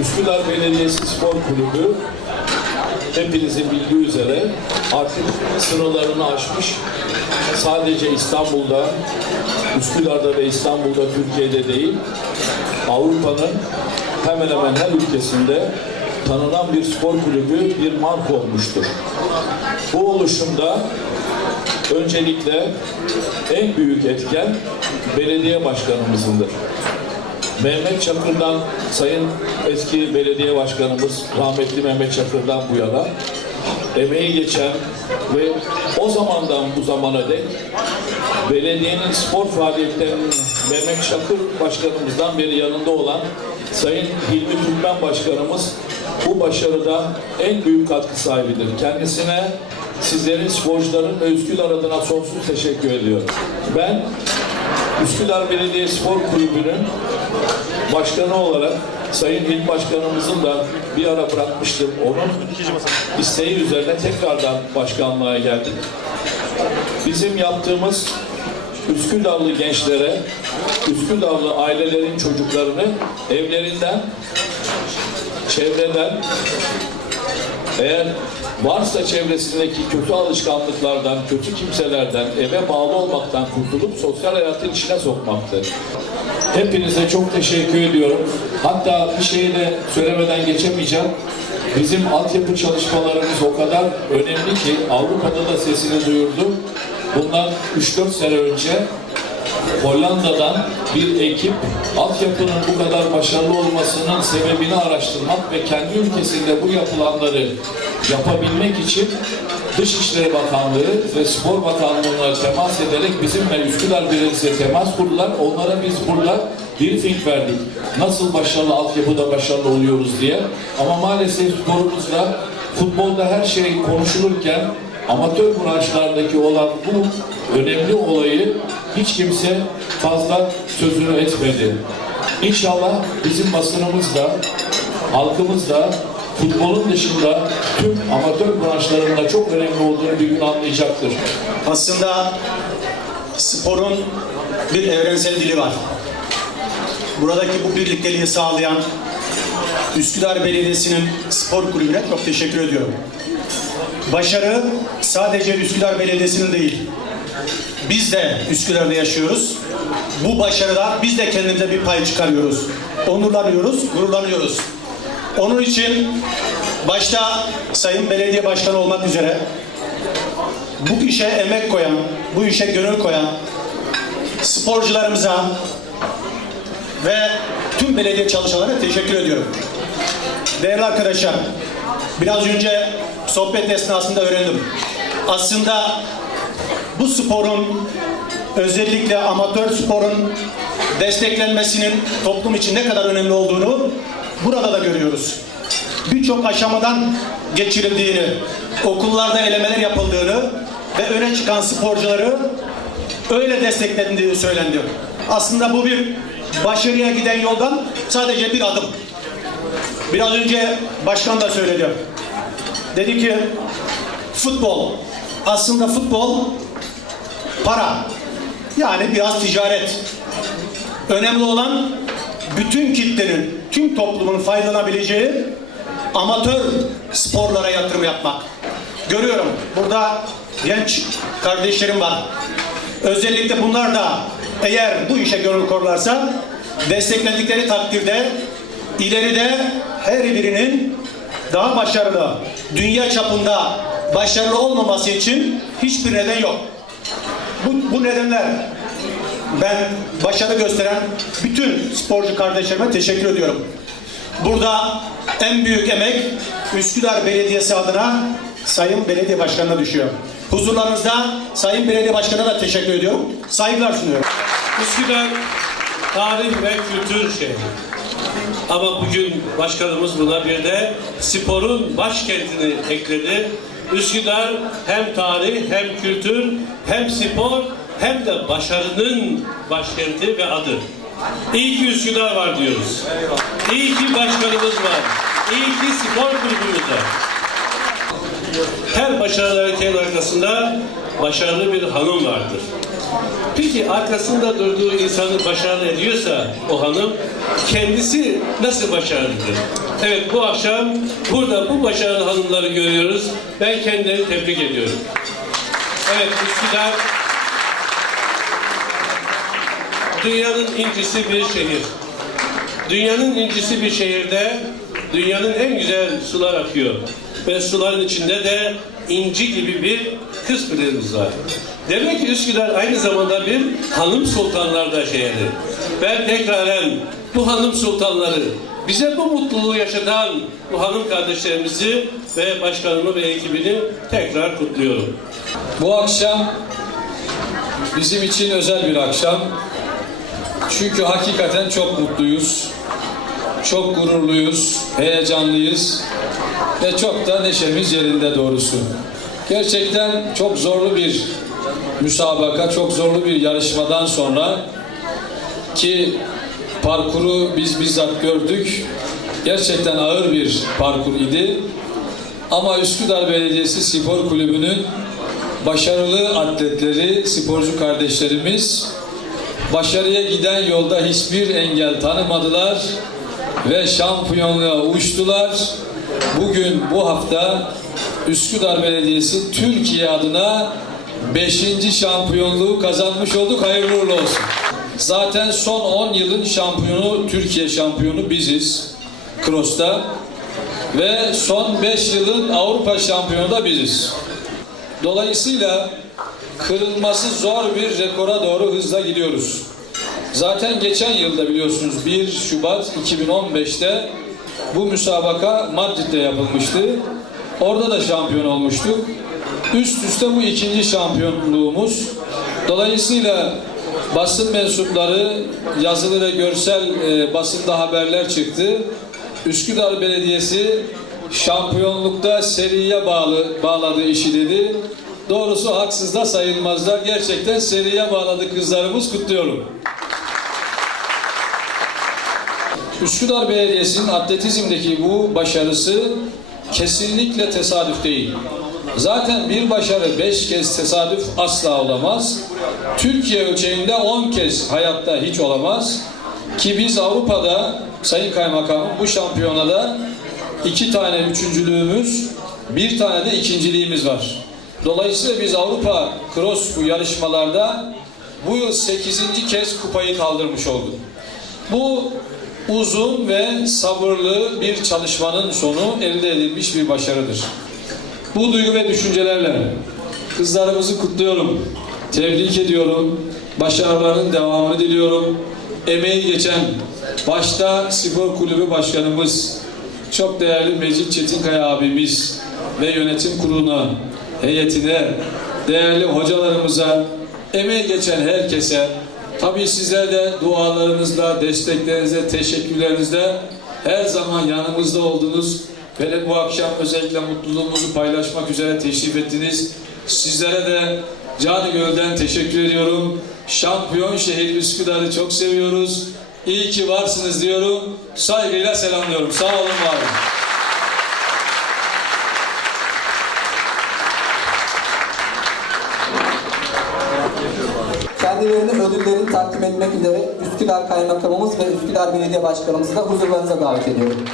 Üsküdar Belediyesi Spor Kulübü hepinizin bildiği üzere artık sıralarını aşmış. Sadece İstanbul'da, Üsküdar'da ve İstanbul'da, Türkiye'de değil, Avrupa'nın hemen hemen her ülkesinde tanınan bir spor kulübü bir marka olmuştur. Bu oluşumda öncelikle en büyük etken belediye başkanımızındır. Mehmet Çakır'dan Sayın eski belediye başkanımız rahmetli Mehmet Çakır'dan bu yana emeği geçen ve o zamandan bu zamana dek belediyenin spor faaliyetlerinin Mehmet Çakır başkanımızdan beri yanında olan Sayın Hilmi Türkmen başkanımız bu başarıda en büyük katkı sahibidir. Kendisine sizlerin sporcuların ve Üsküdar adına sonsuz teşekkür ediyorum. Ben Üsküdar Belediye Spor Kulübü'nün başkanı olarak Sayın İl Başkanımızın da bir ara bırakmıştım. Onun isteği üzerine tekrardan başkanlığa geldim. Bizim yaptığımız Üsküdarlı gençlere, Üsküdarlı ailelerin çocuklarını evlerinden, çevreden, eğer varsa çevresindeki kötü alışkanlıklardan, kötü kimselerden, eve bağlı olmaktan kurtulup sosyal hayatın içine sokmaktır. Hepinize çok teşekkür ediyorum. Hatta bir şeyi de söylemeden geçemeyeceğim. Bizim altyapı çalışmalarımız o kadar önemli ki Avrupa'da da sesini duyurdu. Bundan 3-4 sene önce Hollanda'dan bir ekip altyapının bu kadar başarılı olmasının sebebini araştırmak ve kendi ülkesinde bu yapılanları yapabilmek için Dışişleri Bakanlığı ve Spor Bakanlığı'na temas ederek bizimle Üsküdar Belediyesi'ne temas kurdular. Onlara biz burada briefing verdik. Nasıl başarılı altyapıda başarılı oluyoruz diye. Ama maalesef sporumuzda futbolda her şey konuşulurken amatör branşlardaki olan bu önemli olayı hiç kimse fazla sözünü etmedi. İnşallah bizim basınımız da, halkımız da futbolun dışında tüm amatör branşlarında çok önemli olduğunu bir gün anlayacaktır. Aslında sporun bir evrensel dili var. Buradaki bu birlikteliği sağlayan Üsküdar Belediyesi'nin spor kulübüne çok teşekkür ediyorum. Başarı sadece Üsküdar Belediyesi'nin değil. Biz de Üsküdar'da yaşıyoruz. Bu başarıda biz de kendimize bir pay çıkarıyoruz. Onurlanıyoruz, gururlanıyoruz. Onun için başta Sayın Belediye Başkanı olmak üzere bu işe emek koyan, bu işe gönül koyan sporcularımıza ve tüm belediye çalışanlara teşekkür ediyorum. Değerli arkadaşlar, biraz önce sohbet esnasında öğrendim. Aslında bu sporun özellikle amatör sporun desteklenmesinin toplum için ne kadar önemli olduğunu burada da görüyoruz. Birçok aşamadan geçirildiğini, okullarda elemeler yapıldığını ve öne çıkan sporcuları öyle desteklendiği söylendi. Aslında bu bir başarıya giden yoldan sadece bir adım. Biraz önce başkan da söyledi. Dedi ki futbol aslında futbol para. Yani biraz ticaret. Önemli olan bütün kitlenin, tüm toplumun faydalanabileceği amatör sporlara yatırım yapmak. Görüyorum burada genç kardeşlerim var. Özellikle bunlar da eğer bu işe gönül korlarsa desteklendikleri takdirde ileride her birinin daha başarılı, dünya çapında başarılı olmaması için hiçbir neden yok. Bu, bu nedenler ben başarı gösteren bütün sporcu kardeşlerime teşekkür ediyorum. Burada en büyük emek Üsküdar Belediyesi adına Sayın Belediye Başkanı'na düşüyor. Huzurlarınızda Sayın Belediye Başkanı'na da teşekkür ediyorum. Saygılar sunuyorum. Üsküdar tarih ve kültür şehri. Ama bugün başkanımız buna bir de sporun başkentini ekledi. Üsküdar hem tarih hem kültür hem spor hem de başarının başkenti ve adı. İyi ki Üsküdar var diyoruz. İyi ki başkanımız var. İyi ki spor kulübümüz var. Her başarılı erkeğin arkasında başarılı bir hanım vardır. Peki arkasında durduğu insanı başarılı ediyorsa o hanım kendisi nasıl başarılıdır? Evet bu akşam burada bu başarılı hanımları görüyoruz. Ben kendilerini tebrik ediyorum. Evet Üsküdar dünyanın incisi bir şehir. Dünyanın incisi bir şehirde dünyanın en güzel sular akıyor. Ve suların içinde de inci gibi bir kız kulemiz var. Demek ki Üsküdar aynı zamanda bir hanım sultanlar da şehri. Ben tekraren bu hanım sultanları bize bu mutluluğu yaşatan bu hanım kardeşlerimizi ve başkanımı ve ekibini tekrar kutluyorum. Bu akşam bizim için özel bir akşam. Çünkü hakikaten çok mutluyuz. Çok gururluyuz, heyecanlıyız ve çok da neşemiz yerinde doğrusu. Gerçekten çok zorlu bir müsabaka, çok zorlu bir yarışmadan sonra ki parkuru biz bizzat gördük. Gerçekten ağır bir parkur idi. Ama Üsküdar Belediyesi Spor Kulübü'nün başarılı atletleri, sporcu kardeşlerimiz başarıya giden yolda hiçbir engel tanımadılar ve şampiyonluğa uçtular. Bugün bu hafta Üsküdar Belediyesi Türkiye adına 5. şampiyonluğu kazanmış olduk. Hayırlı uğurlu olsun. Zaten son 10 yılın şampiyonu, Türkiye şampiyonu biziz. Cross'ta. Ve son 5 yılın Avrupa şampiyonu da biziz. Dolayısıyla kırılması zor bir rekora doğru hızla gidiyoruz. Zaten geçen yılda biliyorsunuz 1 Şubat 2015'te bu müsabaka Madrid'de yapılmıştı. Orada da şampiyon olmuştuk. Üst üste bu ikinci şampiyonluğumuz. Dolayısıyla basın mensupları yazılı ve görsel e, basında haberler çıktı. Üsküdar Belediyesi şampiyonlukta seriye bağlı bağladığı işi dedi. Doğrusu haksız da sayılmazlar. Gerçekten seriye bağladı kızlarımız kutluyorum. Üsküdar Belediyesi'nin atletizmdeki bu başarısı kesinlikle tesadüf değil. Zaten bir başarı beş kez tesadüf asla olamaz. Türkiye ölçeğinde on kez hayatta hiç olamaz. Ki biz Avrupa'da Sayın Kaymakamım bu şampiyonada iki tane üçüncülüğümüz, bir tane de ikinciliğimiz var. Dolayısıyla biz Avrupa Cross bu yarışmalarda bu yıl 8. kez kupayı kaldırmış olduk. Bu uzun ve sabırlı bir çalışmanın sonu elde edilmiş bir başarıdır. Bu duygu ve düşüncelerle kızlarımızı kutluyorum. Tebrik ediyorum. Başarılarının devamını diliyorum. Emeği geçen başta spor kulübü başkanımız çok değerli Mecit Çetinkaya abimiz ve yönetim kuruluna, heyetine, değerli hocalarımıza, emeği geçen herkese, tabii sizler de dualarınızla, desteklerinizle, teşekkürlerinizle her zaman yanımızda oldunuz. Ve de bu akşam özellikle mutluluğumuzu paylaşmak üzere teşrif ettiniz. Sizlere de canı gölden teşekkür ediyorum. Şampiyon şehir Üsküdar'ı çok seviyoruz. İyi ki varsınız diyorum. Saygıyla selamlıyorum. Sağ olun, var olun. Kendilerine ödüllerini takdim etmek üzere Üsküdar Kaymakamımız ve Üsküdar Belediye Başkanımızı da huzurlarınıza davet ediyorum.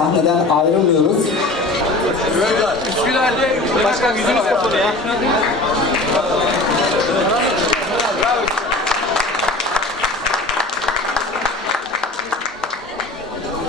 Sahneden ayrılmıyoruz. Üsküdar'da başkan yüzünüz kapalı ya.